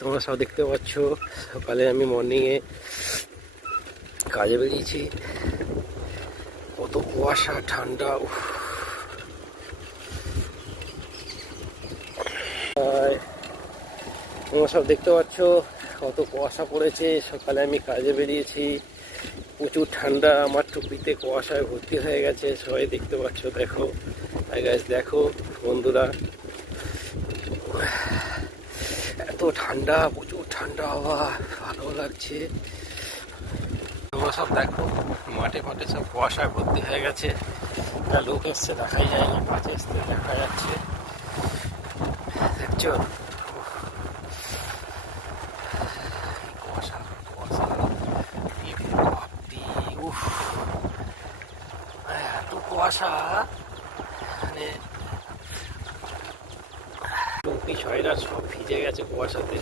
তোমরা সব দেখতে পাচ্ছ, সকালে আমি মর্নিংয়ে কাজে বেরিয়েছি। কত কুয়াশা, ঠান্ডা। তোমরা সব দেখতে পাচ্ছ কত কুয়াশা পড়েছে। সকালে আমি কাজে বেরিয়েছি, প্রচুর ঠান্ডা। আমার টুপিতে কুয়াশায় ভর্তি হয়ে গেছে, সবাই দেখতে পাচ্ছ। দেখো গাইস, দেখো বন্ধুরা, এত ঠান্ডা, প্রচুর ঠান্ডা হাওয়া, ভালো লাগছে। তোমরা সব দেখো, মাঠে মাঠে সব কুয়াশায় ভর্তি হয়ে গেছে। একটা লোক এসছে, দেখাই যায়নি, মাঠে এসছে দেখা যাচ্ছে, দেখছো কুয়াশা কুয়াশা। এত কুয়াশা, মানে টুপি ছয়টা সব ভিজে গেছে কুয়াশাতে।